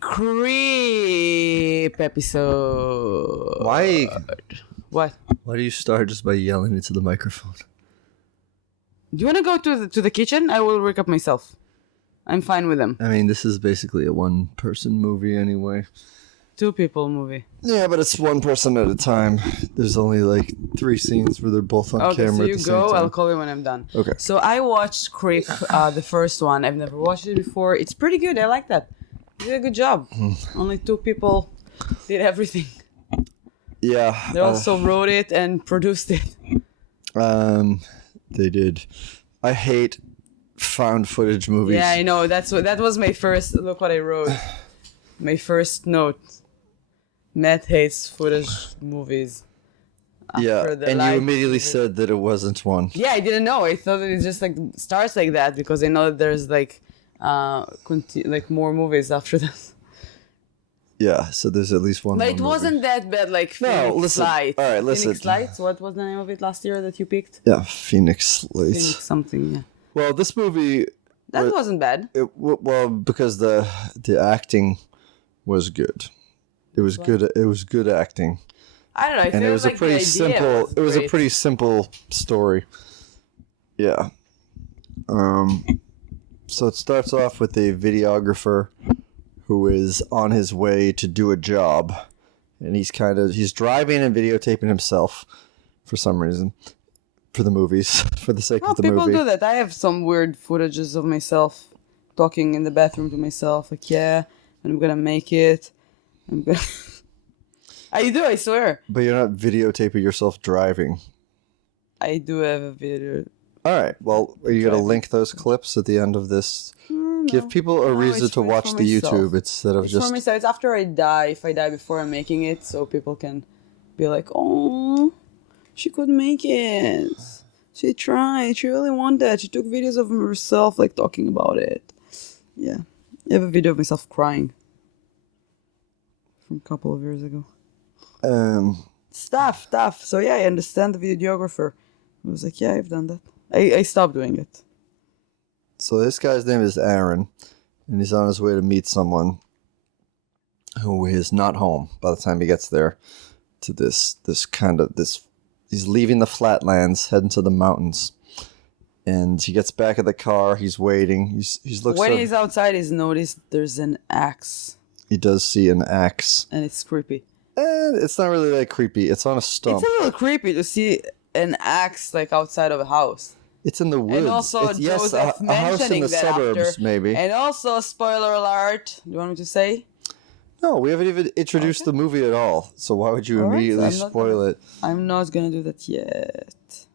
Creep episode. Why? What? Why do you start just by yelling into the microphone? Do you want to go to the kitchen? I will wake up myself. I'm fine with them. I mean, this is basically a one-person movie anyway. 2 people movie. Yeah, but it's one person at a time. There's only like 3 scenes where they're both on Okay, camera so at you the same go. time. I'll call you when I'm done. Okay. So I watched Creep, the first one. I've never watched it before. It's pretty good. I like that. You did a good job. Only 2 people did everything. Yeah. They also wrote it and produced it. They did. I hate found footage movies. Yeah, I know. That was my first. Look what I wrote. My first note. Matt hates footage movies. Yeah, and you immediately said that it wasn't one. Yeah, I didn't know. I thought it just like starts like that because I know that there's like more movies after that. Yeah, so there's at least one. But it more wasn't movie. that bad. Like Phoenix Lights. All right, listen. Phoenix Lights. What was the name of it last year that you picked? Yeah, Phoenix Lights. Phoenix something. Yeah. Well, this movie. That wasn't bad. Well, because the acting was good. It was good. It was good acting. I don't know. And it was like a pretty simple. It was a pretty simple story. Yeah. So it starts off with a videographer who is on his way to do a job, and he's driving and videotaping himself for some reason, for the movies, for the sake of the movie. People do that. I have some weird footages of myself talking in the bathroom to myself, like, yeah, I'm gonna make it. I'm gonna. I do. I swear. But you're not videotaping yourself driving. I do have a video. All right. Well, are you going to link those clips at the end of this? No. Give people a reason to watch the YouTube instead of just... For myself. It's after I die. If I die before I'm making it, so people can be like, oh, she could make it. She tried. She really wanted. She took videos of herself, like, talking about it. Yeah. I have a video of myself crying. From a couple of years ago. Stuff. So, yeah, I understand the videographer. I was like, yeah, I've done that. I stopped doing it. So this guy's name is Aaron, and he's on his way to meet someone who is not home by the time he gets there to this. He's leaving the flatlands, heading to the mountains, and he gets back at the car. He's waiting. He's looks. When he's outside, he's noticed there's an axe. He does see an axe, and it's creepy. And it's not really that creepy. It's on a stump. It's a little creepy to see an axe like outside of a house. It's in the woods. And also Josef a house in the suburbs, after. maybe. And also, spoiler alert. Do you want me to say? No, we haven't even introduced the movie at all. So why would you immediately spoil it? I'm not gonna do that yet.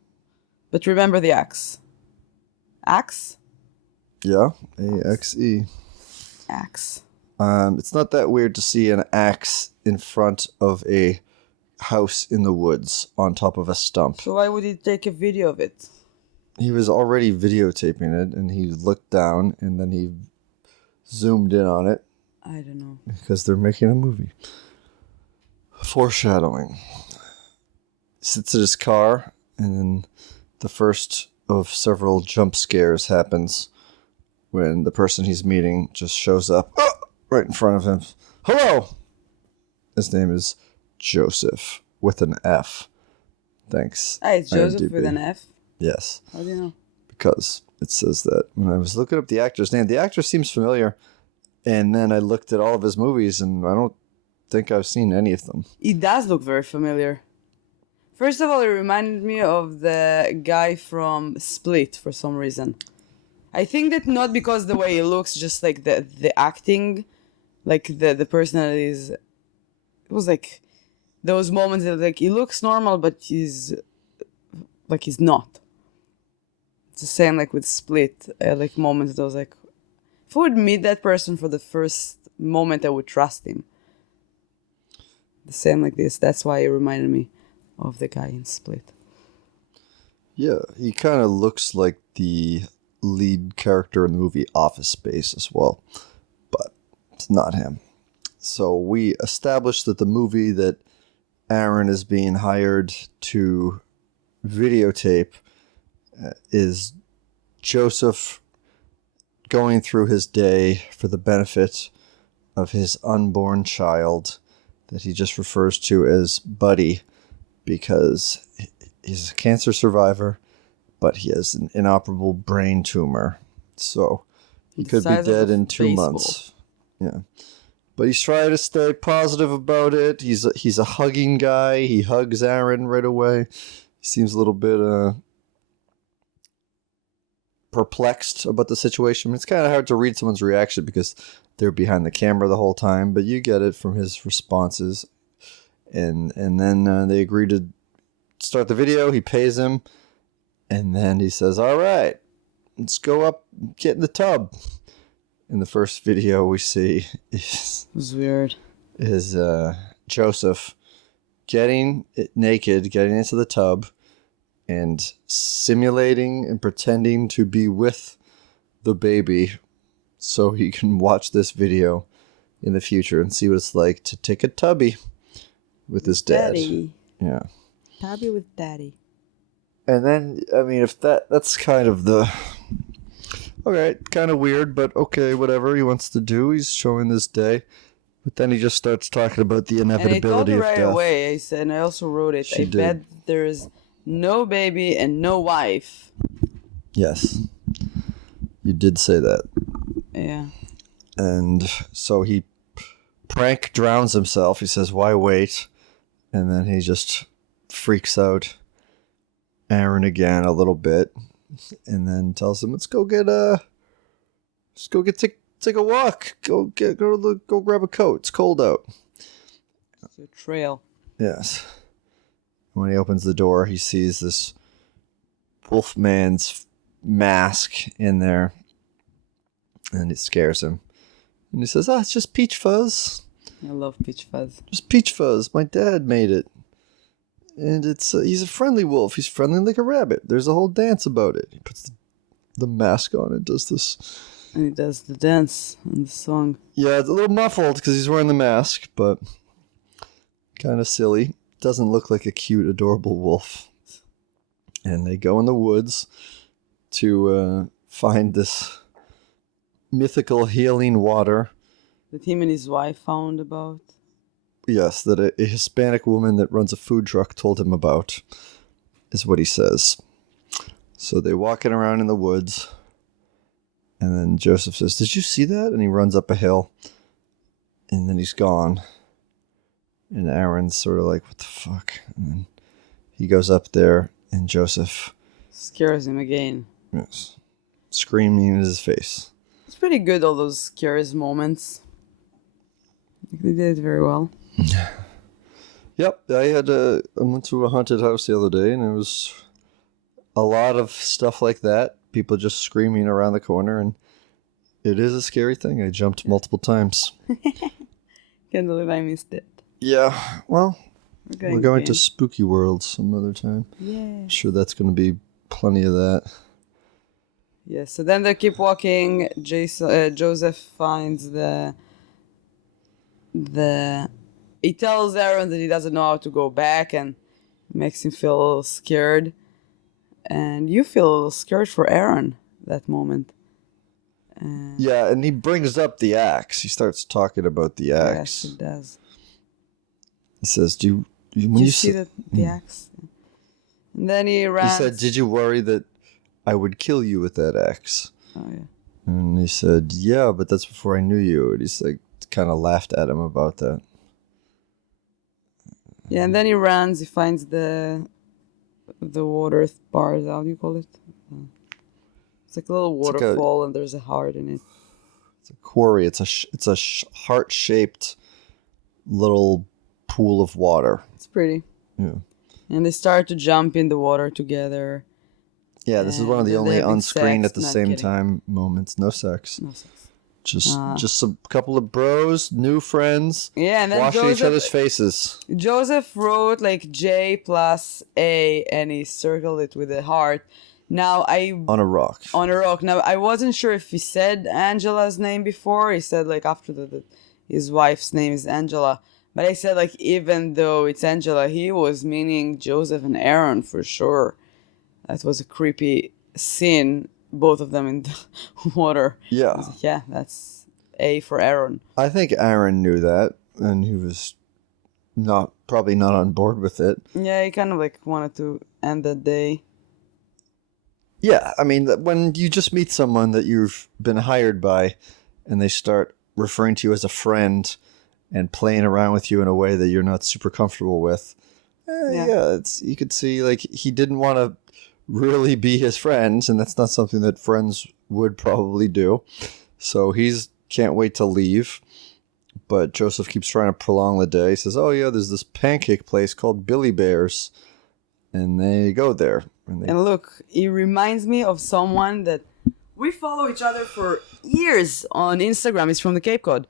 But remember the axe. Axe? Yeah, A-X-E. Axe. It's not that weird to see an axe in front of a house in the woods on top of a stump. So why would he take a video of it? He was already videotaping it, and he looked down, and then he zoomed in on it. I don't know. Because they're making a movie. Foreshadowing. Sits in his car, and then the first of several jump scares happens when the person he's meeting just shows up right in front of him. Hello! His name is Josef with an F. Thanks. Hey, it's Joseph IMDb. with an F? Yes. How do you know? Because it says that. When I was looking up the actor's name, the actor seems familiar. And then I looked at all of his movies, and I don't think I've seen any of them. He does look very familiar. First of all, it reminded me of the guy from Split for some reason. I think that not because the way he looks, just like the acting, like the personalities. It was like those moments that like he looks normal, but he's not. It's the same like with Split. I had like moments that I was like, if I would meet that person for the first moment, I would trust him. The same like this. That's why it reminded me of the guy in Split. Yeah, he kind of looks like the lead character in the movie Office Space as well, but it's not him. So we established that the movie that Aaron is being hired to videotape is Joseph going through his day for the benefit of his unborn child that he just refers to as Buddy because he's a cancer survivor, but he has an inoperable brain tumor. So he could be dead in 2 months. Yeah. But he's trying to stay positive about it. He's a hugging guy. He hugs Aaron right away. He seems a little bit perplexed about the situation. It's kind of hard to read someone's reaction because they're behind the camera the whole time, but you get it from his responses. And then they agree to start the video. He pays him, and then he says, "All right, let's go up, get in the tub." In the first video we see is It was weird. Is Joseph getting naked, getting into the tub, and simulating and pretending to be with the baby so he can watch this video in the future and see what it's like to take a tubby with his dad. Daddy. Yeah. Tubby with daddy. And then, I mean, if that's kind of the... Okay, kind of weird, but okay, whatever he wants to do. He's showing this day. But then he just starts talking about the inevitability of death. And I told her right away, I said, and I also wrote it, I bet there's no baby and no wife. Yes. You did say that. Yeah. And so he prank drowns himself. He says, "Why wait?" And then he just freaks out Aaron again a little bit. And then tells him, take a walk. Go grab a coat. It's cold out. It's a trail. Yes. When he opens the door, he sees this wolfman's mask in there, and it scares him. And he says, "It's just Peach Fuzz. I love Peach Fuzz. Just Peach Fuzz. My dad made it. And he's a friendly wolf. He's friendly like a rabbit. There's a whole dance about it." He puts the mask on and does this. And he does the dance and the song. Yeah, it's a little muffled because he's wearing the mask, but kind of silly. Doesn't look like a cute, adorable wolf. And they go in the woods to find this mythical healing water. That him and his wife found about. Yes, that a Hispanic woman that runs a food truck told him about, is what he says. So they're walking around in the woods, and then Joseph says, "Did you see that?" And he runs up a hill, and then he's gone. And Aaron's sort of like, "What the fuck?" And then he goes up there, and Joseph scares him again. Yes, screaming in his face. It's pretty good, all those scares moments. They did it very well. Yep, I went to a haunted house the other day, and it was a lot of stuff like that. People just screaming around the corner, and it is a scary thing. I jumped multiple times. Can't believe I missed it. Yeah, well, we're going to Spooky World some other time. Yeah. I'm sure that's going to be plenty of that. Yeah, so then they keep walking. Joseph finds he tells Aaron that he doesn't know how to go back, and makes him feel a little scared. And you feel a little scared for Aaron that moment. Yeah, and he brings up the axe. He starts talking about the axe. Yes, he does. He says, "Do you see the axe?" And then he ran. He said, "Did you worry that I would kill you with that axe?" Oh, yeah. And he said, "Yeah, but that's before I knew you." And he's like, kind of laughed at him about that. Yeah, and then he runs. He finds the water bars. How do you call it? It's like a little waterfall, and there's a heart in it. It's a quarry. It's a heart-shaped little pool of water. It's pretty. Yeah. And they start to jump in the water together. Yeah, this is one of the only on-screen at the same time moments. No sex. No sex. Just a couple of bros, new friends, yeah, and then washing each other's faces. Joseph wrote like J plus A, and he circled it with a heart. Now on a rock. Now I wasn't sure if he said Angela's name before. He said like after his wife's name is Angela, But I said, like, even though it's Angela, he was meaning Joseph and Aaron for sure. That was a creepy scene, both of them in the water. I Yeah. was like, yeah, that's A for Aaron. I think Aaron knew that, and he was probably not on board with it. Yeah, he kind of like wanted to end that day. Yeah, I mean, when you just meet someone that you've been hired by, and they start referring to you as a friend and playing around with you in a way that you're not super comfortable with, it's you could see like he didn't want to really be his friends, and that's not something that friends would probably do. So he's can't wait to leave. But Joseph keeps trying to prolong the day. He says, "Oh yeah, there's this pancake place called Billy Bear's," and they go there. And look, he reminds me of someone that we follow each other for years on Instagram. He's from the Cape Cod,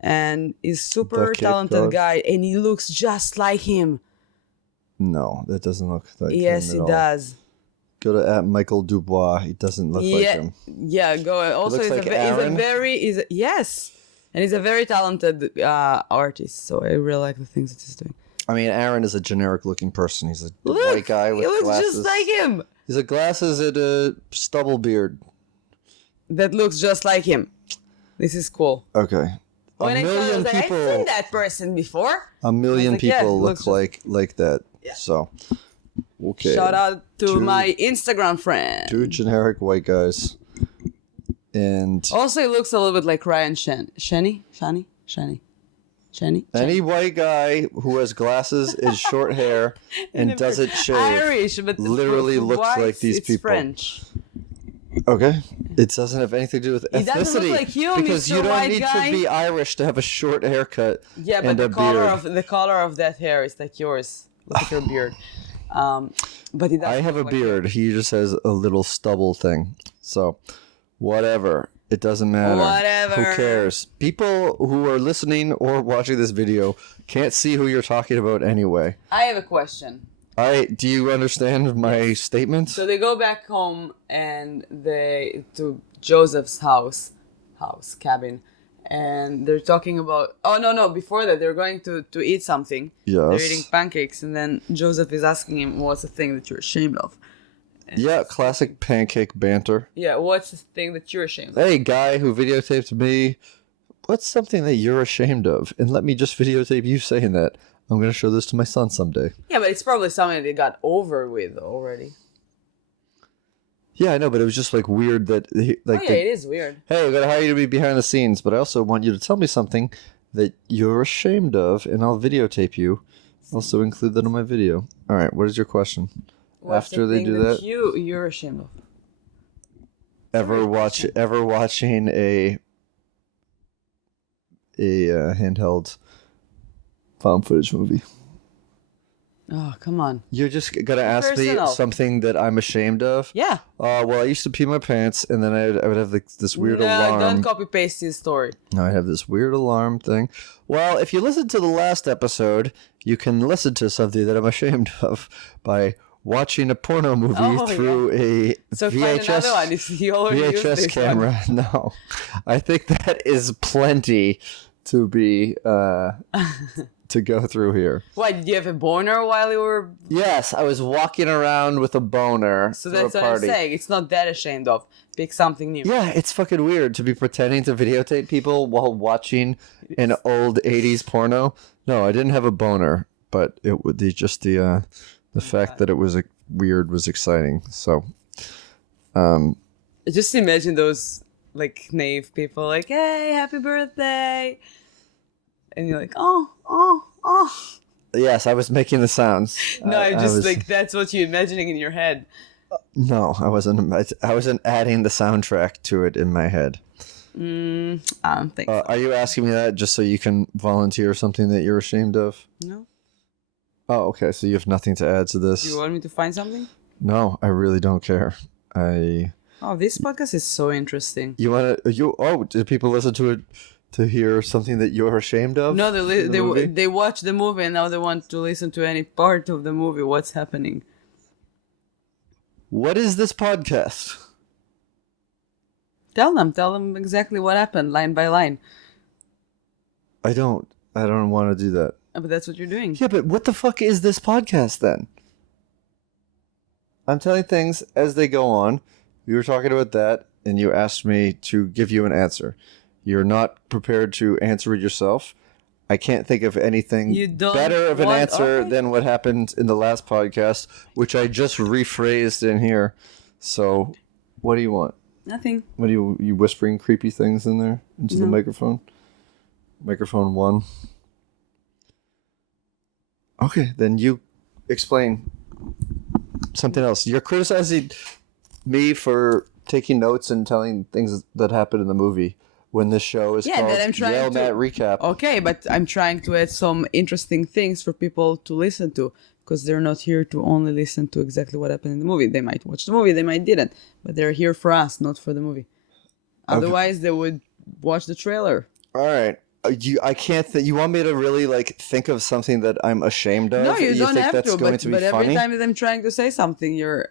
and he's super talented guy, and he looks just like him. No, that doesn't look like him. Yes, he does. Go to @Michael Dubois. He doesn't look like him. Yeah, go. Also, he's a very yes, and he's a very talented artist. So I really like the things that he's doing. I mean, Aaron is a generic-looking person. He's a white guy with glasses. He looks just like him. He's got glasses and a stubble beard. That looks just like him. This is cool. Okay. When I saw it, I was like, I've seen that person before. A million people look like that. Yeah. So, okay. Shout out to my Instagram friend. 2 generic white guys. And also, he looks a little bit like Ryan Shani. Any white guy who has glasses and short hair and doesn't shave Irish, but literally looks like these people. French. Okay. It doesn't have anything to do with ethnicity. He doesn't look like you, because Mr. you don't White need guy. to be Irish to have a short haircut. Yeah, but and the beard. color of that hair is like yours. Look at your beard. But he doesn't. I have a beard. He just has a little stubble thing. So, whatever. It doesn't matter. Whatever. Who cares? People who are listening or watching this video can't see who you're talking about anyway. I have a question. Do you understand my statement? So they go back home and to Joseph's cabin, and they're talking about. Oh no! Before that, they're going to eat something. Yes. They're eating pancakes, and then Joseph is asking him, "What's the thing that you're ashamed of?" Yeah, classic pancake banter. Yeah, what's the thing that you're ashamed of? Hey, guy who videotaped me, what's something that you're ashamed of? And let me just videotape you saying that. I'm going to show this to my son someday. Yeah, but it's probably something they got over with already. Yeah, I know, but it was just like weird that... it is weird. Hey, I'm going to hire you to be behind the scenes, but I also want you to tell me something that you're ashamed of, and I'll videotape you. Also include that in my video. All right, what is your question? What's After the they thing do that, you're ashamed of? ever watching a handheld found footage movie? Oh, come on. You're just gonna ask Personal. me something that I'm ashamed of? Yeah. Well, I used to pee my pants, and then I would have this weird alarm. Don't copy paste his story. No, I have this weird alarm thing. Well, if you listen to the last episode, you can listen to something that I'm ashamed of by watching a porno movie through a so find another one. You already used VHS this camera. one. No, I think that is plenty to be to go through here. Why, did you have a boner while you were... Yes, I was walking around with a boner. So that's what I'm saying. It's not that ashamed of. Pick something new. Yeah, it's fucking weird to be pretending to videotape people while watching an old 80s porno. No, I didn't have a boner, but it would be just the fact that it was weird was exciting. So, just imagine those like naive people, like, "Hey, happy birthday," and you're like, "Oh." Yes, I was making the sounds. No, like that's what you're imagining in your head. No, I wasn't. I wasn't adding the soundtrack to it in my head. I don't think so. Are you asking me that just so you can volunteer something that you're ashamed of? No. Oh, okay. So you have nothing to add to this? Do you want me to find something? No, I really don't care. Oh, this podcast is so interesting. You want to? Oh, did people listen to it to hear something that you're ashamed of? No, they watch the movie and now they want to listen to any part of the movie. What's happening? What is this podcast? Tell them exactly what happened, line by line. I don't want to do that. But that's what you're doing. Yeah, but what the fuck is this podcast then? I'm telling things as they go on. We were talking about that, and you asked me to give you an answer. You're not prepared to answer it yourself. I can't think of anything better of an answer than what happened in the last podcast, which I just rephrased in here. So, what do you want? Nothing. What are you whispering creepy things in there into the microphone? Microphone 1. Okay, then you explain something else. You're criticizing me for taking notes and telling things that happened in the movie when this show is called Yael Matt Recap. Okay, but I'm trying to add some interesting things for people to listen to, because they're not here to only listen to exactly what happened in the movie. They might watch the movie, they might didn't, but they're here for us, not for the movie. Otherwise, they would watch the trailer. All right. I can't. You want me to really think of something that I'm ashamed of? No, you don't think have that's to. Going But, to be but funny? every time that I'm trying to say something, you're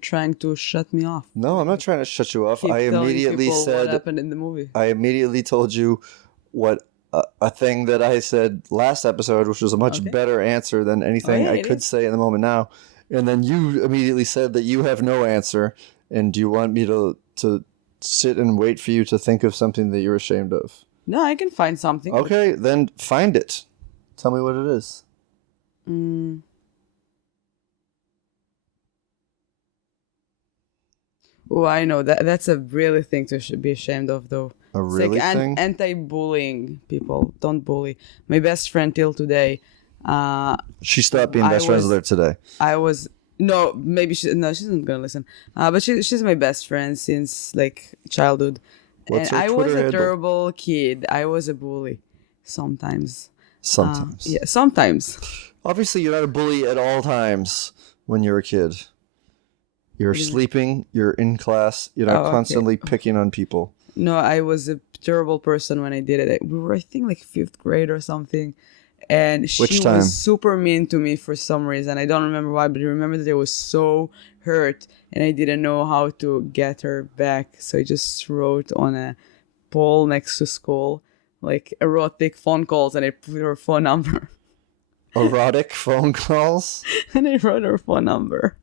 trying to shut me off. No, I'm not trying to shut you off. Keep I immediately people said what happened in the movie. I immediately told you what a thing that I said last episode, which was a much better answer than anything I could say in the moment now. And then you immediately said that you have no answer, and do you want me to sit and wait for you to think of something that you're ashamed of? No, I can find something. Okay, then find it. Tell me what it is. Oh, I know that's a really thing to be ashamed of, though. A really thing? Anti-bullying people. Don't bully. My best friend till today. She stopped being best friends with her today. Maybe she isn't gonna listen. But she's my best friend since childhood. What's her I Twitter was a handle? terrible kid. I was a bully sometimes. Sometimes. Yeah, sometimes. Obviously, you're not a bully at all times when you're a kid. You're sleeping, you're in class, you're not constantly picking on people. No, I was a terrible person when I did it. We were, I think, 5th grade or something. And she was super mean to me for some reason. I don't remember why, but I remember that I was so hurt and I didn't know how to get her back. So I just wrote on a pole next to school, erotic phone calls, and I put her phone number. Erotic phone calls? And I wrote her phone number.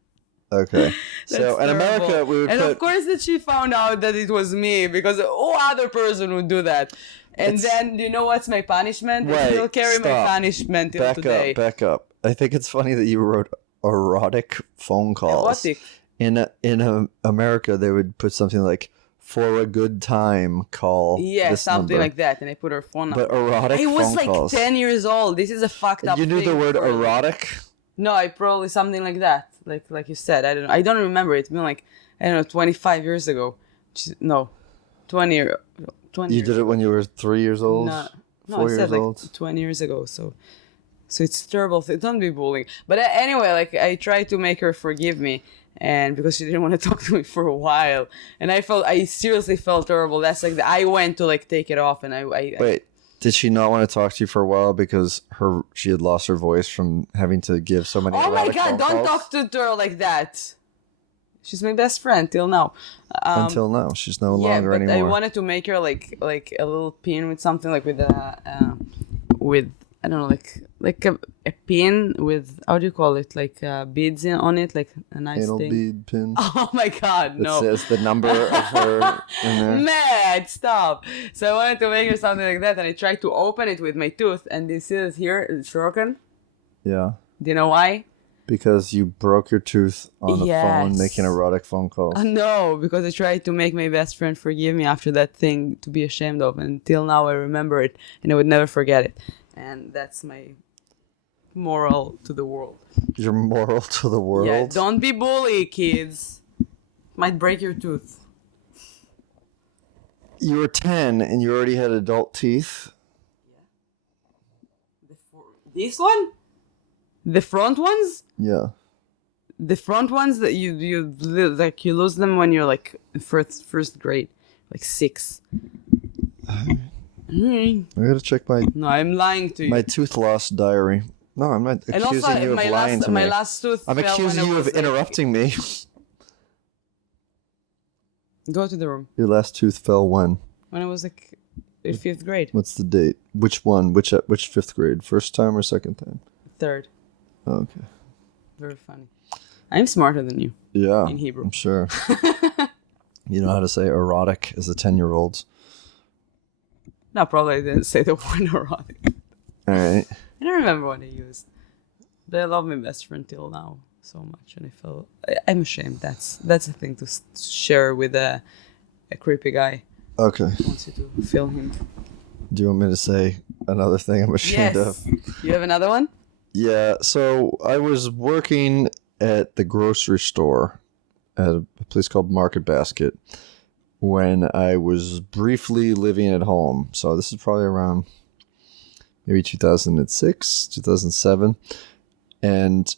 Okay. So in America, we would of course that she found out that it was me, because no other person would do that. And then, do you know what's my punishment? Wait, I still carry my punishment till today. Back up. I think it's funny that you wrote erotic phone calls. Erotic. In America, they would put something like, for a good time, call this something number. like that. And I put her phone number. But erotic phone calls. I was 10 years old. This is a fucked up thing. You knew the word erotic? No, I probably something like that. Like you said. I don't know. I don't remember. It's been 25 years ago. 20 years. You did it when you were 3 years old? No, 4 I years said old? 20 years ago. So it's terrible. Don't be bullying. But anyway, I tried to make her forgive me, and because she didn't want to talk to me for a while, and I seriously felt terrible. That's I went to take it off, and I Wait, did she not want to talk to you for a while because she had lost her voice from having to give so many? Oh my God! Don't talk to her like that. She's my best friend till now. Until now, she's no longer but anymore. I wanted to make her like a little pin with something with I don't know a pin with, how do you call it, beads on it, a nice Anal thing. bead pin. Oh my God, no! It says the number of her in there. Mad, stop! So I wanted to make her something like that, and I tried to open it with my tooth, and this is here, it's broken. Yeah. Do you know why? Because you broke your tooth on the phone making erotic phone calls. No, because I tried to make my best friend forgive me after that thing to be ashamed of. And till now I remember it and I would never forget it. And that's my moral to the world. Your moral to the world? Yeah, don't be bully, kids. Might break your tooth. You were 10 and you already had adult teeth? Yeah. This one? The front ones? Yeah. The front ones that you lose them when you're first grade, 6. I gotta check my. No, I'm lying to you. My tooth loss diary. No, I'm not accusing you of lying to me. My last tooth. I'm accusing you of interrupting me. Go to the room. Your last tooth fell when? When I was in 5th grade. What's the date? Which one? Which 5th grade? First time or second time? 3rd. Okay. Very funny. I'm smarter than you. Yeah. In Hebrew. I'm sure. You know how to say erotic as a 10-year-old? No, probably I didn't say the word erotic. All right. I don't remember what I used. But I love my best friend till now so much, and I'm ashamed. That's a thing to share with a creepy guy. Okay. Who wants you to feel him. Do you want me to say another thing I'm ashamed of? You have another one? Yeah. So I was working at the grocery store at a place called Market Basket when I was briefly living at home. So this is probably around maybe 2006, 2007. And,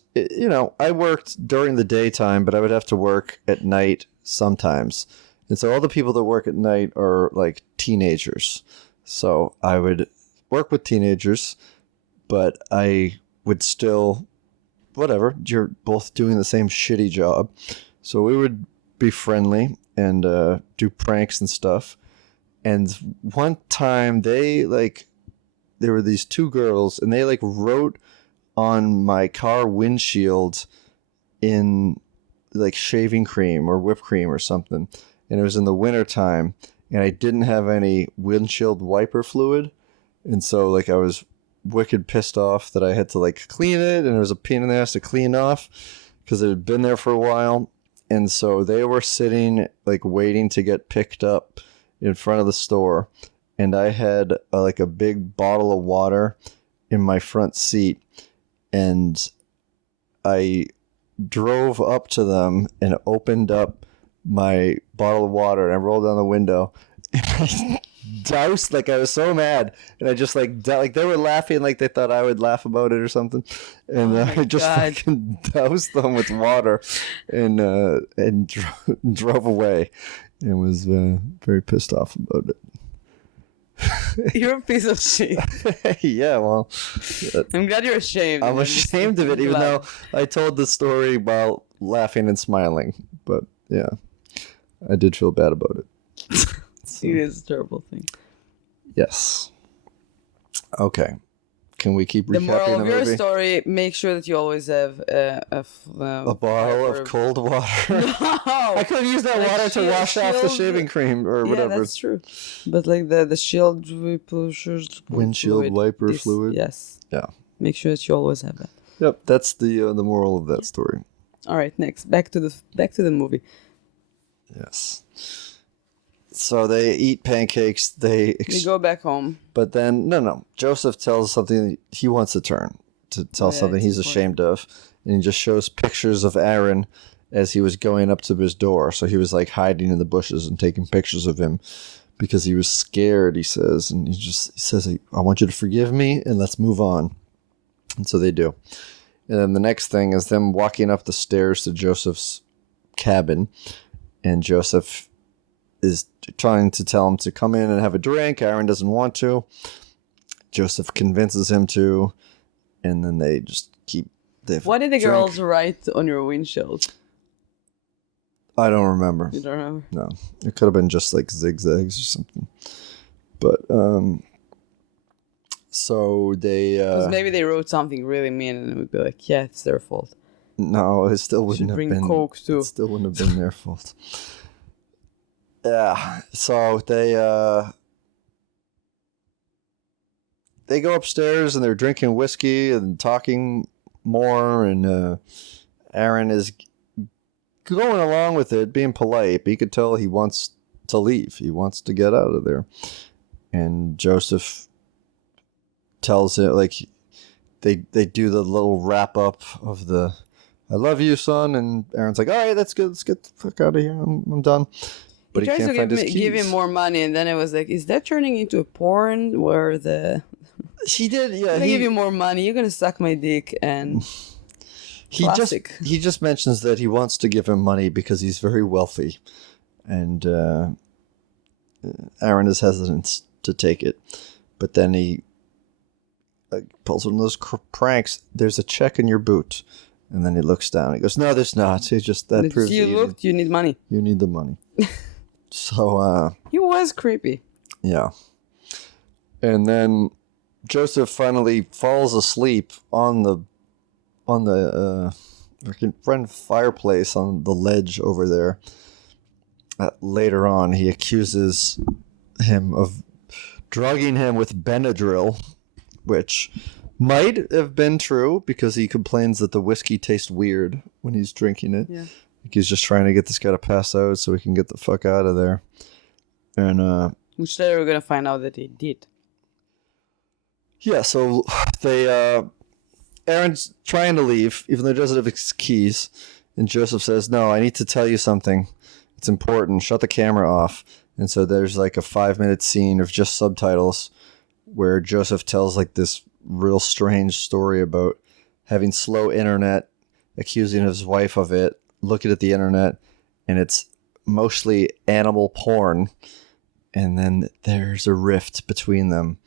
I worked during the daytime, but I would have to work at night sometimes. And so all the people that work at night are like teenagers. So I would work with teenagers, but I would still, whatever, you're both doing the same shitty job. So we would be friendly and do pranks and stuff. And one time there were these two girls, and they wrote on my car windshield in shaving cream or whipped cream or something. And it was in the winter time, and I didn't have any windshield wiper fluid. And so I was wicked pissed off that I had to clean it, and it was a pain in the ass to clean off because it had been there for a while. And so they were sitting waiting to get picked up in front of the store, and I had a big bottle of water in my front seat, and I drove up to them and opened up my bottle of water, and I rolled down the window, and I doused, I was so mad, and I just they were laughing they thought I would laugh about it or something, and I just fucking doused them with water and drove away, and was very pissed off about it. You're a piece of shit. Yeah, well, I'm glad you're ashamed. I'm ashamed of it, even though I told the story while laughing and smiling. But yeah, I did feel bad about it. So, it is a terrible thing. Yes. Okay. Can we keep recapping the moral of your movie? Story, make sure that you always have a bottle of cold water. No! I could have used that water to wash off the shaving cream or whatever. Yeah, that's true. But the shield windshield wiper fluid. Yes. Yeah. Make sure that you always have that. Yep, that's the moral of that story. All right, next. Back to the movie. Yes. So they eat pancakes. They go back home. But then, no. Joseph tells something he wants to tell something he's ashamed of. And he just shows pictures of Aaron as he was going up to his door. So he was hiding in the bushes and taking pictures of him because he was scared, he says. And he says, I want you to forgive me and let's move on. And so they do. And then the next thing is them walking up the stairs to Joseph's cabin. And Joseph is trying to tell him to come in and have a drink. Aaron doesn't want to. Joseph convinces him to, and then they just keep. What did the girls write on your windshield? I don't remember. You don't remember? No, it could have been just zigzags or something. But so they. Maybe they wrote something really mean, and it would be yeah, it's their fault. No, it still wouldn't have been. Bring Coke too. It still wouldn't have been their fault. Yeah, so they go upstairs and they're drinking whiskey and talking more, and Aaron is going along with it, being polite, but you could tell he wants to leave. He wants to get out of there. And Joseph tells it, they do the little wrap up of the I love you, son, and Aaron's all right, that's good, let's get the fuck out of here, I'm done. But he can't find his keys. Give him more money, and then it was is that turning into a porn where He did, yeah. I give you more money, you're gonna suck my dick, and he just mentions that he wants to give him money because he's very wealthy, and Aaron is hesitant to take it, but then he pulls one of those pranks. There's a check in your boot, and then he looks down. He goes, "No, there's not. He just that proves you need money. You need the money." So he was creepy. Yeah. And then Joseph finally falls asleep on the freaking front fireplace on the ledge over there. Later on, he accuses him of drugging him with Benadryl, which might have been true because he complains that the whiskey tastes weird when he's drinking it. Yeah. Like he's just trying to get this guy to pass out so he can get the fuck out of there. And which later we're gonna find out that he did. yeah, so Aaron's trying to leave, even though he doesn't have his keys. And Joseph says, "No, I need to tell you something. It's important. Shut the camera off." And so there's like a 5-minute scene of just subtitles where Joseph tells like this real strange story about having slow internet, accusing his wife of it, looking at the internet, and it's mostly animal porn. And then there's a rift between them.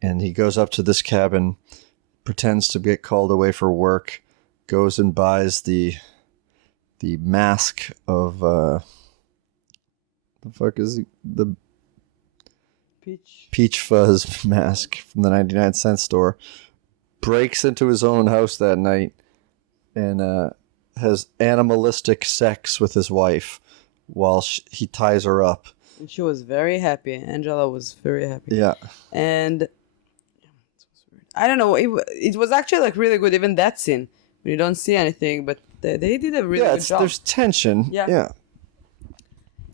And he goes up to this cabin, pretends to get called away for work, goes and buys the mask of the fuck is the Peach Fuzz mask from the 99-cent store, breaks into his own house that night, and has animalistic sex with his wife while he ties her up. And she was very happy. Angela was very happy. Yeah. And I don't know. It was actually like really good. Even that scene, when you don't see anything, but they did a really good job. There's tension. Yeah.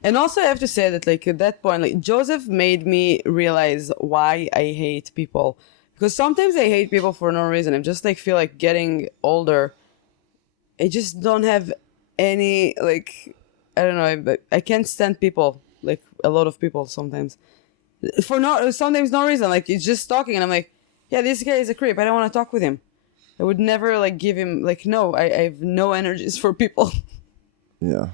And also, I have to say that, like, at that point, like, Joseph made me realize why I hate people. Because sometimes I hate people for no reason. I just, like, feel like getting older, I just don't have any, like, I don't know, I can't stand people, like, a lot of people sometimes. Sometimes no reason. Like, he's just talking, and I'm like, yeah, this guy is a creep. I don't want to talk with him. I would never, like, give him, like, no, I have no energies for people. Yeah.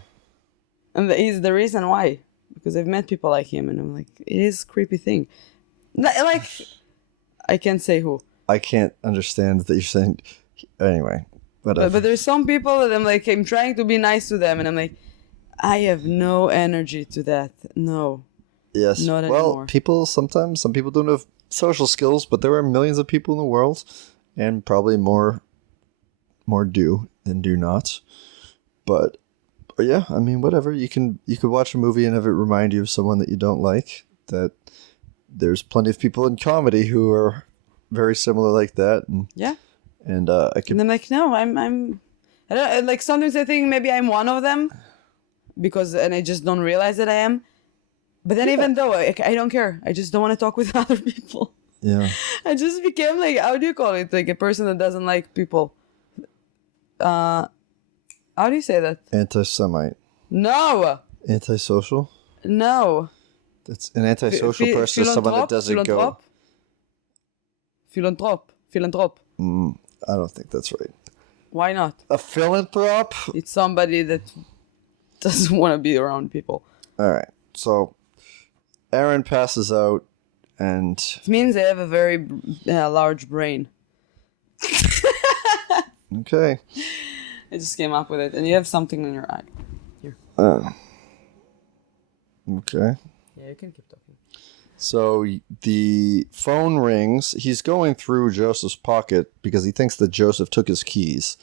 And he's the reason why, because I've met people like him, and I'm like, it is a creepy thing. Like, I can't say who. I can't understand that you're saying. Anyway, whatever. But there's some people that I'm trying to be nice to them, and I'm like, I have no energy to that. No. Yes. Not well, anymore. some people don't have social skills, but there are millions of people in the world, and probably more do than do not. But yeah, I mean, whatever. You could watch a movie and have it remind you of someone that you don't like. That there's plenty of people in comedy who are very similar like that. And, yeah. And And I'm like, no, I don't, like, sometimes I think maybe I'm one of them, and I just don't realize that I am. But then even though I don't care, I just don't want to talk with other people. Yeah. I just became like, how do you call it? Like a person that doesn't like people. How do you say that? Anti-Semite. No. Antisocial? No. That's an antisocial person is someone that doesn't go. Philanthrope. I don't think that's right. Why not? A philanthrope? It's somebody that doesn't want to be around people. All right. So Aaron passes out, and it means they have a very large brain. Okay. I just came up with it, and you have something in your eye. Here. Okay. Yeah, you can keep talking. So the phone rings. He's going through Joseph's pocket because he thinks that Joseph took his keys.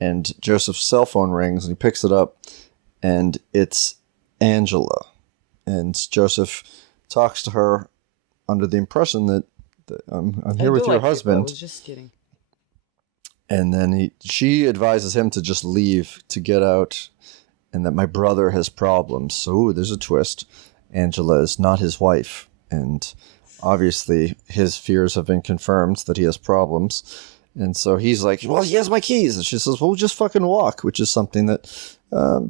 And Joseph's cell phone rings, and he picks it up, and it's Angela. And Joseph talks to her under the impression that I'm here with your husband. I was just kidding. And then she advises him to just leave, to get out, and that my brother has problems. So there's a twist. Angela is not his wife. And obviously his fears have been confirmed that he has problems. And so he's like, well, he has my keys. And she says, well, just fucking walk, which is something that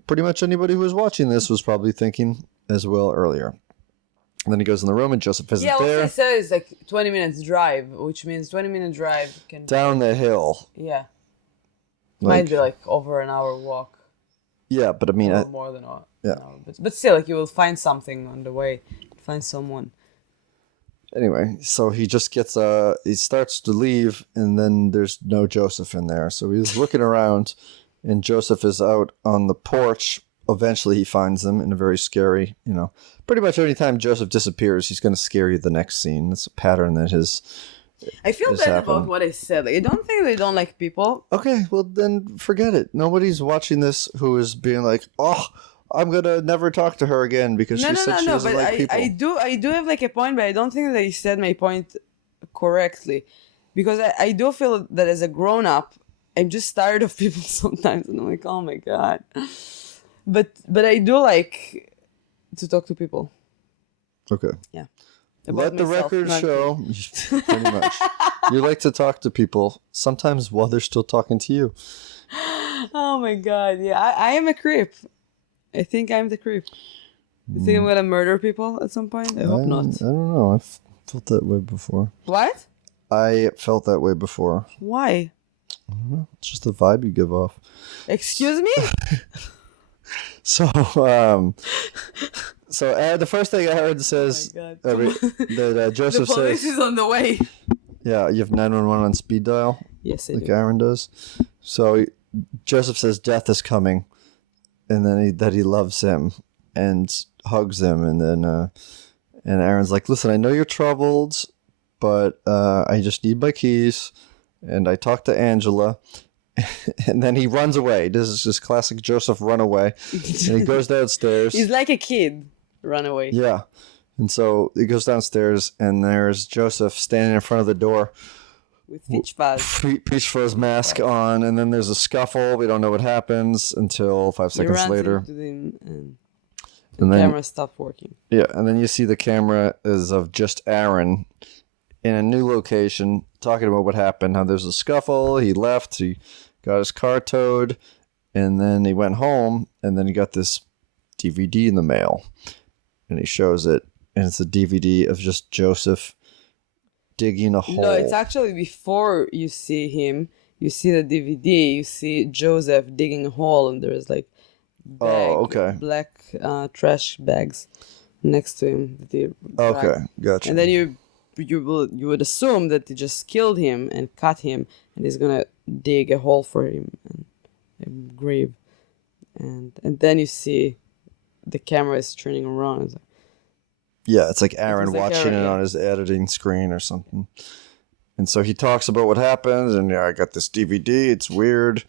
pretty much anybody who was watching this was probably thinking as well earlier. And then he goes in the room, and Joseph isn't there. Yeah, what he said is like 20 minutes drive, which means 20-minute drive can down the hill. Yeah. Might be like over an hour walk. Yeah, but I mean... Or more than an hour. But still, like, you will find something on the way. Find someone. Anyway, so he just gets... he starts to leave, and then there's no Joseph in there. So he's looking around, and Joseph is out on the porch eventually he finds them in a very scary, pretty much every time Joseph disappears, he's going to scare you the next scene. It's a pattern that I feel bad about what I said. Like, I don't think they don't like people. Okay, well then forget it. Nobody's watching this who is being like, oh, I'm going to never talk to her again because she said she doesn't like people. I do have like a point, but I don't think that I said my point correctly. Because I do feel that as a grown-up, I'm just tired of people sometimes. And I'm like, oh my God. But I do like to talk to people. Okay. Yeah. Let the record show, pretty much. You like to talk to people, sometimes while they're still talking to you. Oh my God. Yeah, I am a creep. I think I'm the creep. You think I'm going to murder people at some point? I hope not. I don't know. I've felt that way before. What? I felt that way before. Why? I don't know. It's just the vibe you give off. Excuse me? So, the first thing I heard says that Joseph the police says, is on the way. Yeah, you have 911 on speed dial. Yes, I like do. Aaron does. So Joseph says death is coming, and then that he loves him and hugs him, and then and Aaron's like, listen, I know you're troubled, but I just need my keys, and I talked to Angela. And then he runs away. This is just classic Joseph run away. And he goes downstairs. He's like a kid run away. Yeah. And so he goes downstairs, and there's Joseph standing in front of the door with peach fuzz. Peach fuzz mask on, and then there's a scuffle. We don't know what happens until 5 seconds later. And then the camera stopped working. Yeah, and then you see the camera is of just Aaron in a new location, talking about what happened, how there's a scuffle, he left, he got his car towed, and then he went home, and then he got this DVD in the mail, and he shows it, and it's a DVD of just Joseph digging a hole. No, it's actually before you see him, you see the DVD, you see Joseph digging a hole, and there's like black trash bags next to him. That he okay, gotcha. And then you would assume that they just killed him and cut him, and he's gonna dig a hole for him and a grave, and then you see the camera is turning around. It's like Aaron watching it on his editing screen or something. And so he talks about what happened, and I got this DVD. It's weird.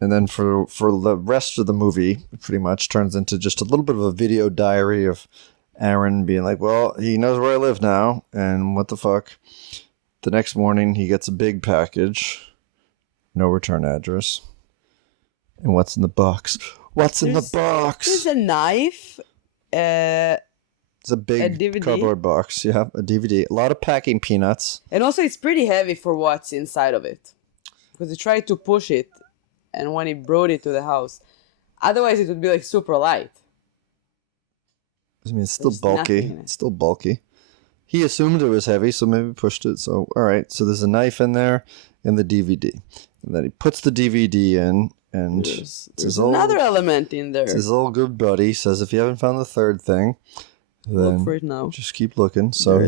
And then for the rest of the movie, it pretty much turns into just a little bit of a video diary of Aaron being like, well, he knows where I live now, and what the fuck. The next morning, he gets a big package. No return address. And what's in the box? What's in the box? There's a knife. It's a big cardboard box. Yeah, a DVD. A lot of packing peanuts. And also, it's pretty heavy for what's inside of it. Because he tried to push it, and when he brought it to the house. Otherwise, it would be like super light. I mean, it's still bulky. It's still bulky. He assumed it was heavy, so maybe pushed it. So, all right. So there's a knife in there and the DVD. And then he puts the DVD in, and there's another element in there. It's his old good buddy says, if you haven't found the third thing, then look for it now. Just keep looking. So,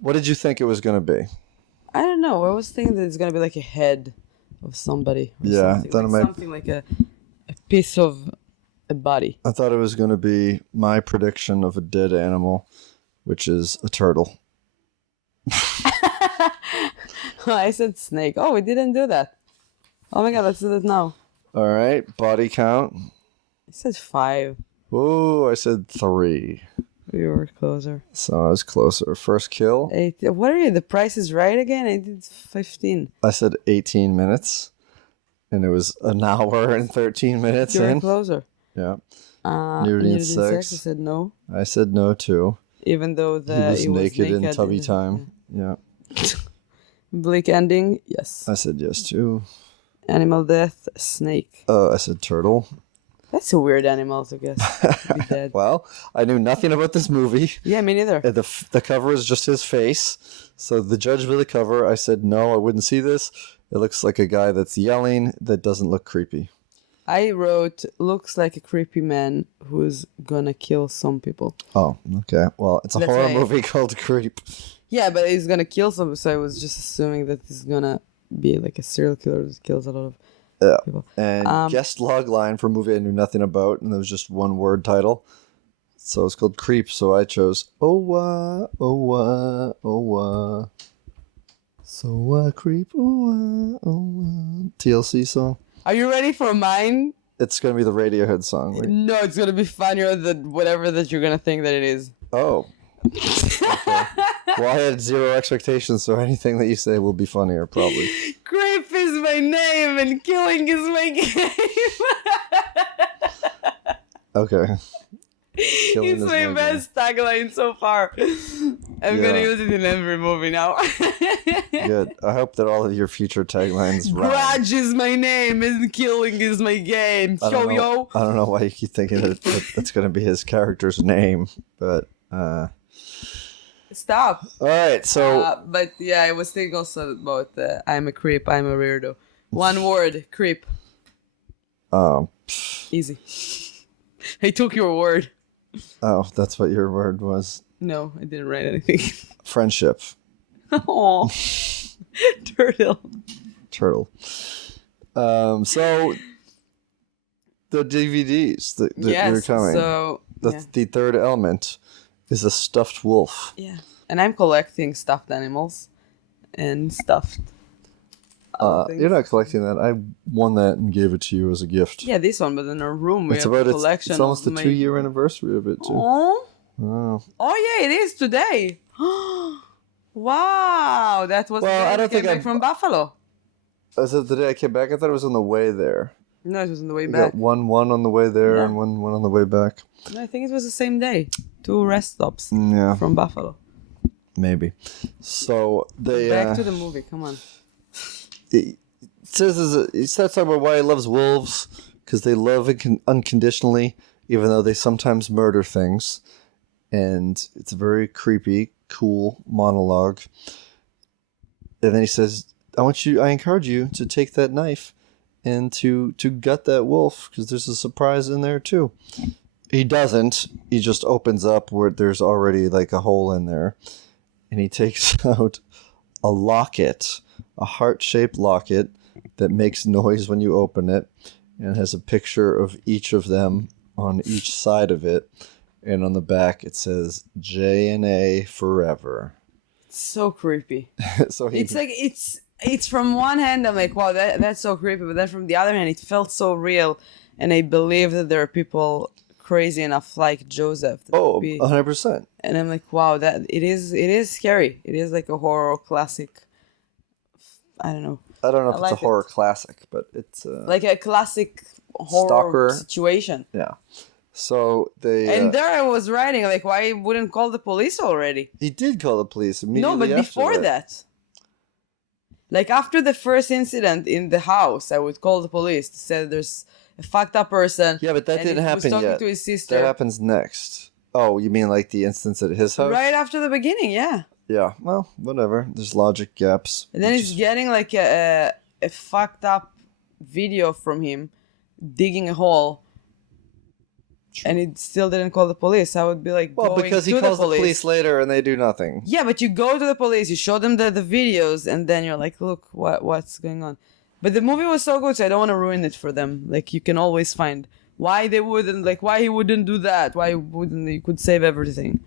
what did you think it was going to be? I don't know. I was thinking that it's going to be like a head of somebody. Something like a piece of a body. I thought it was going to be my prediction of a dead animal, which is a turtle. I said snake. Oh, we didn't do that. Oh my God, let's do that now. All right, body count. I said 5. Oh, I said 3. We were closer. So I was closer. First kill. 8. What are you? The Price is Right again? I did 15. I said 18 minutes, and it was an hour and 13 minutes you were in. closer. Yeah. Nudity and sex. I said no. I said no too. Even though he was naked in tubby time. Yeah. Bleak ending. Yes. I said yes too. Animal death. Snake. I said turtle. That's a weird animal to guess. To be dead. Well, I knew nothing about this movie. Yeah, me neither. The cover is just his face. So the judge for the cover, I said no, I wouldn't see this. It looks like a guy that's yelling that doesn't look creepy. I wrote, looks like a creepy man who's gonna kill some people. Oh, okay. Well, it's a horror movie called Creep. Yeah, but he's gonna kill some, so I was just assuming that he's gonna be like a serial killer that kills a lot of Yeah. people. And guest log line for a movie I knew nothing about, and there was just one word title. So it's called Creep, so I chose oh so creep TLC song. Are you ready for mine? It's gonna be the Radiohead song, right? No, it's gonna be funnier than whatever that you're gonna think that it is. Oh. Okay. Well, I had zero expectations, so anything that you say will be funnier, probably. Creep is my name and killing is my game. Okay. Killing It's is my game. best tagline so far. I'm gonna use it in every movie now. Good. I hope that all of your future taglines rhyme. Grudge is my name and killing is my game. I don't know why you keep thinking that that's going to be his character's name, but Stop. all right. So But yeah, I was thinking also about I'm a creep, I'm a weirdo. One word, creep. Easy. I took your word. Oh, that's what your word was. No, I didn't write anything. Friendship. Aw. Turtle. So the DVDs that are coming. So The third element is a stuffed wolf. yeah, and I'm collecting stuffed animals and stuffed. Things. You're not collecting that. I won that and gave it to you as a gift. Yeah, this one, but in our room we It's have about a collection. it's almost the of 2-year anniversary of it too. Oh. Oh. Oh yeah, it is today. Wow, that was Well, the day I don't I came think back from Buffalo. Was it the day I came back? I thought it was on the way there. No, it was on the way You back. got one on the way there Yeah. and one on the way back. No, I think it was the same day. 2 rest stops Yeah, from Buffalo. maybe. So they Back to the movie. Come on. it says it starts talking about why he loves wolves because they love unconditionally, even though they sometimes murder things, and it's a very creepy, cool monologue. And then he says, I encourage you to take that knife and to gut that wolf because there's a surprise in there too. He doesn't. He just opens up where there's already like a hole in there, and he takes out a locket, a heart-shaped locket that makes noise when you open it, and has a picture of each of them on each side of it, and on the back it says J&A forever. So creepy. So It's like it's from one hand I'm like, wow, that's so creepy, but then from the other hand it felt so real, and I believe that there are people crazy enough like Josef. 100%. And I'm like, wow, that it is scary. It is like a horror classic. I don't know if I it's like a horror it. classic, but it's Like a classic horror Stalker. situation. Yeah. So they And there I was writing like, why wouldn't call the police already? he did call the police immediately. No, but after before that. Like after the first incident in the house, I would call the police to say there's a fucked up person. Yeah, but that and didn't he happen was talking yet. to his sister. That happens next. Oh, you mean like the instance at his house? Right after the beginning, yeah. Yeah. Well, whatever. There's logic gaps. And then he's getting like a fucked up video from him digging a hole. And he still didn't call the police. I would be like, Well, going because he to calls the police later and they do nothing. Yeah, but you go to the police, you show them the videos, and then you're like, look, what's going on? But the movie was so good, so I don't want to ruin it for them. Like, you can always find why they wouldn't, like, why he wouldn't do that. Why wouldn't he could save everything?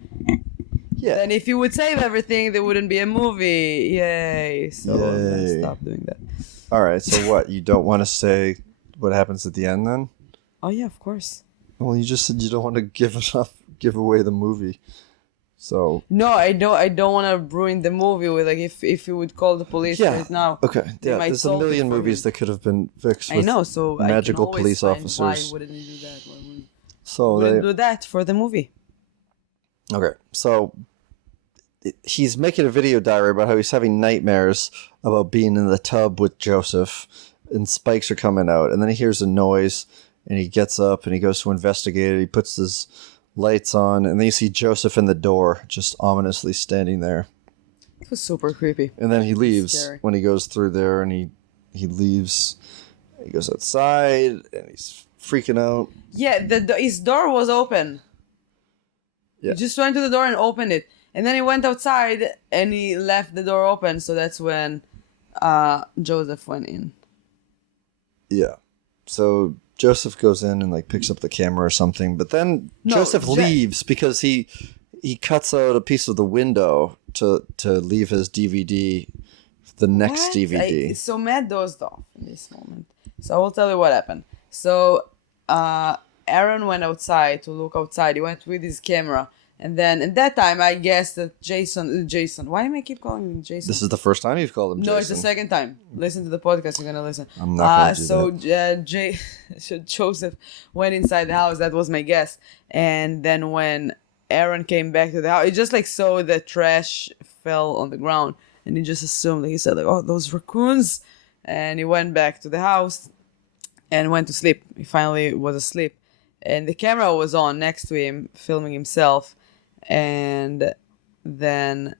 Yeah. Then if he would save everything, there wouldn't be a movie. Yay. So I'm going to Yay. stop doing that. All right. So what? You don't want to say what happens at the end then? Oh, yeah, of course. Well, you just said you don't want to give away the movie. So No, I don't want to ruin the movie with, like, if you would call the police right now. Okay. they Yeah. might There's a solve it million for movies me. that could have been fixed. I With know, so magical I can always police find officers. Why wouldn't he do that? Why So wouldn't they do that for the movie? Okay, so he's making a video diary about how he's having nightmares about being in the tub with Josef, and spikes are coming out, and then he hears a noise, and he gets up and he goes to investigate it. He puts his lights on, and then you see Josef in the door, just ominously standing there. It was super creepy. And then he leaves Scary. when he goes through there, and he leaves. He goes outside, and he's freaking out. Yeah, his door was open. Yeah. He just went to the door and opened it. And then he went outside and he left the door open. So that's when Josef went in. Yeah. So Joseph goes in and like picks up the camera or something, but then Joseph leaves because he cuts out a piece of the window to leave his DVD, the next DVD. So Matt dozed off in this moment. So I will tell you what happened. So Aaron went outside to look outside. He went with his camera. And then at that time, I guess that Jason, why am I keep calling him Jason? This is the first time you've called him Jason. No, it's the second time. Listen to the podcast. You're going to listen. I'm not going to do that. So Joseph went inside the house. That was my guess. And then when Aaron came back to the house, he just like saw the trash fell on the ground. And he just assumed, like he said, like, oh, those raccoons. And he went back to the house and went to sleep. He finally was asleep. And the camera was on next to him, filming himself. And then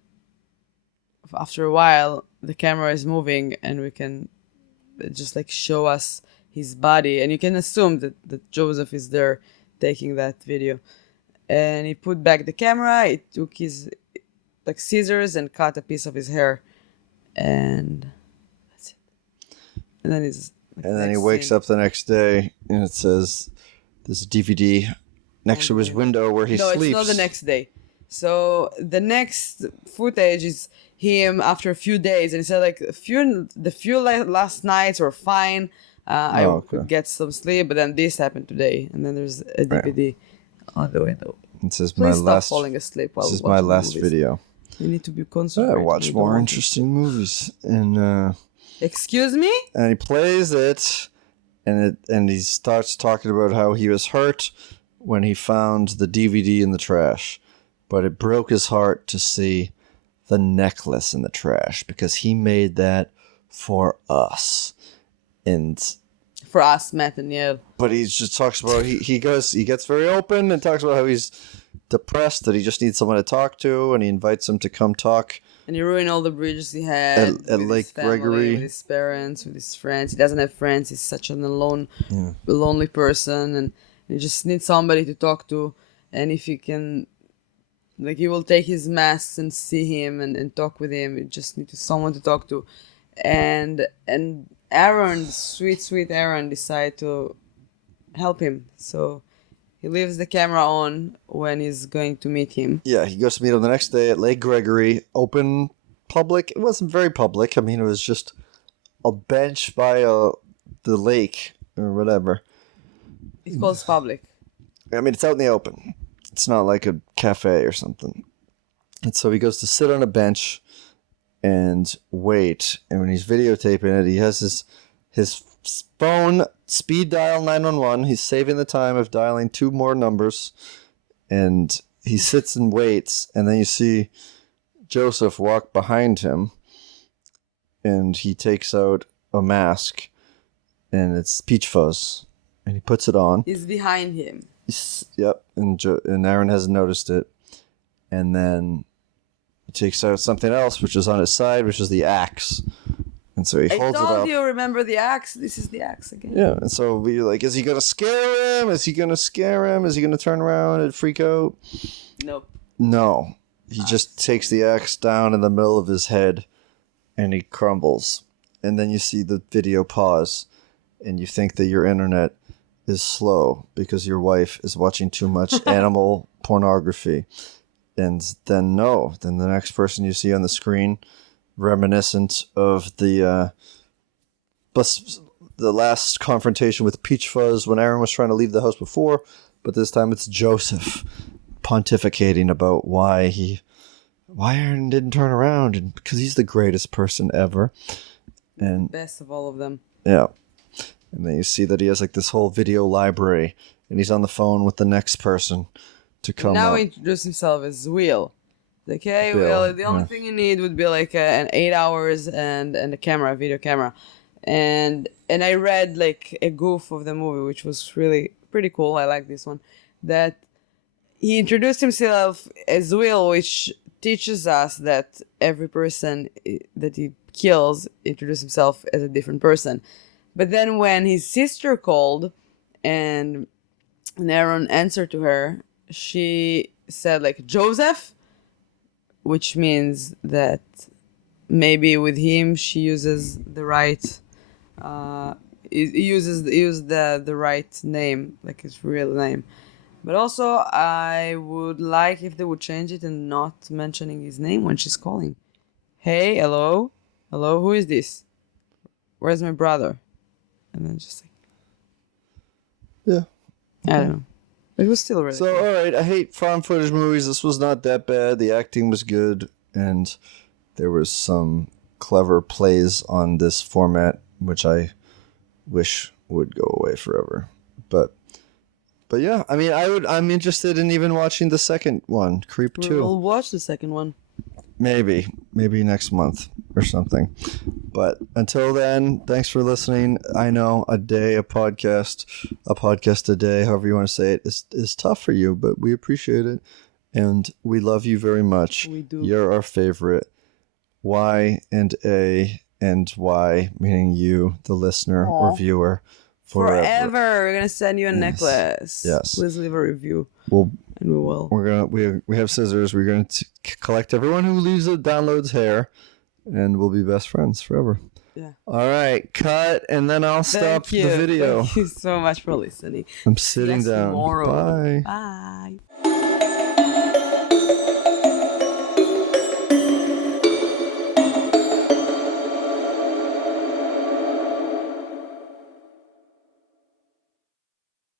after a while, the camera is moving and we can just like show us his body. And you can assume that Joseph is there taking that video. And he put back the camera. He took his like scissors and cut a piece of his hair. And that's it. And then he's... And then he wakes up the next day and it says this DVD next to his window where he sleeps. No, it's not the next day. So the next footage is him after a few days, and he said like the few last nights were fine. I could get some sleep, but then this happened today, and then there's a DVD on the window. It says Please stop falling asleep while this is my last movies. Video. You need to be concentrated. I watch more interesting movies, and excuse me. And he plays it, and he starts talking about how he was hurt when he found the DVD in the trash. But it broke his heart to see the necklace in the trash because he made that for us. And for us, Matt and Yael. But he just talks about he gets very open and talks about how he's depressed, that he just needs someone to talk to, and he invites him to come talk. And he ruined all the bridges he had at Lake his family, Gregory, with his parents, with his friends. He doesn't have friends. He's such an lonely person, and he just needs somebody to talk to. And if he can, like, he will take his masks and see him and talk with him. You just need someone to talk to. And Aaron, sweet Aaron, decided to help him. So he leaves the camera on when he's going to meet him. Yeah, he goes to meet him the next day at Lake Gregory. Open, public. It wasn't very public. I mean, it was just a bench by the lake or whatever. It calls public. I mean, it's out in the open. It's not like a cafe or something. And so he goes to sit on a bench and wait. And when he's videotaping it, he has his phone speed dial 911. He's saving the time of dialing 2 more numbers. And he sits and waits. And then you see Joseph walk behind him. And he takes out a mask. And it's Peach Fuzz. And he puts it on. He's behind him. Yep. And Aaron hasn't noticed it. And then he takes out something else, which is on his side, which is the axe. And so he holds it up. I told you, remember the axe? This is the axe again. Yeah, and so we're like, is he going to scare him? Is he going to scare him? Is he going to turn around and freak out? Nope. No. He just takes the axe down in the middle of his head, and he crumbles. And then you see the video pause, and you think that your internet is slow because your wife is watching too much animal pornography. And then the next person you see on the screen, reminiscent of the last confrontation with Peach Fuzz when Aaron was trying to leave the house before, but this time it's Joseph pontificating about why Aaron didn't turn around, and because he's the greatest person ever. And best of all of them. Yeah. And then you see that he has like this whole video library, and he's on the phone with the next person to come now up. he introduced himself as Will. Like, hey, Will, the only thing you need would be like an 8 hours and a video camera. And I read like a goof of the movie, which was really pretty cool. I like this one. That he introduced himself as Will, which teaches us that every person that he kills introduces himself as a different person. But then when his sister called and Aaron answered to her, she said like Joseph, which means that maybe with him she uses the right he used the right name, like his real name. But also, I would like if they would change it and not mentioning his name when she's calling. Hey, hello, who is this? Where's my brother? And then just like, Yeah. I don't know. It was still really So, cool. all right, I hate found footage movies. This was not that bad. The acting was good, and there was some clever plays on this format, which I wish would go away forever. But yeah, I mean, I'm interested in even watching the second one, Creep 2. We'll watch the second one. Maybe next month or something. But until then, thanks for listening. I know a podcast a day, however you want to say it, is tough for you, but we appreciate it. And we love you very much. We do. You're our favorite. Y and A and Y, meaning you, the listener or viewer, forever. We're gonna send you a necklace. Yes. Please leave a review. And we will. We have scissors. We're going to collect everyone who leaves it, downloads hair, and we'll be best friends forever. Yeah. All right, cut, and then I'll stop the video. Thank you so much for listening. I'm sitting down. Tomorrow. Bye. Bye.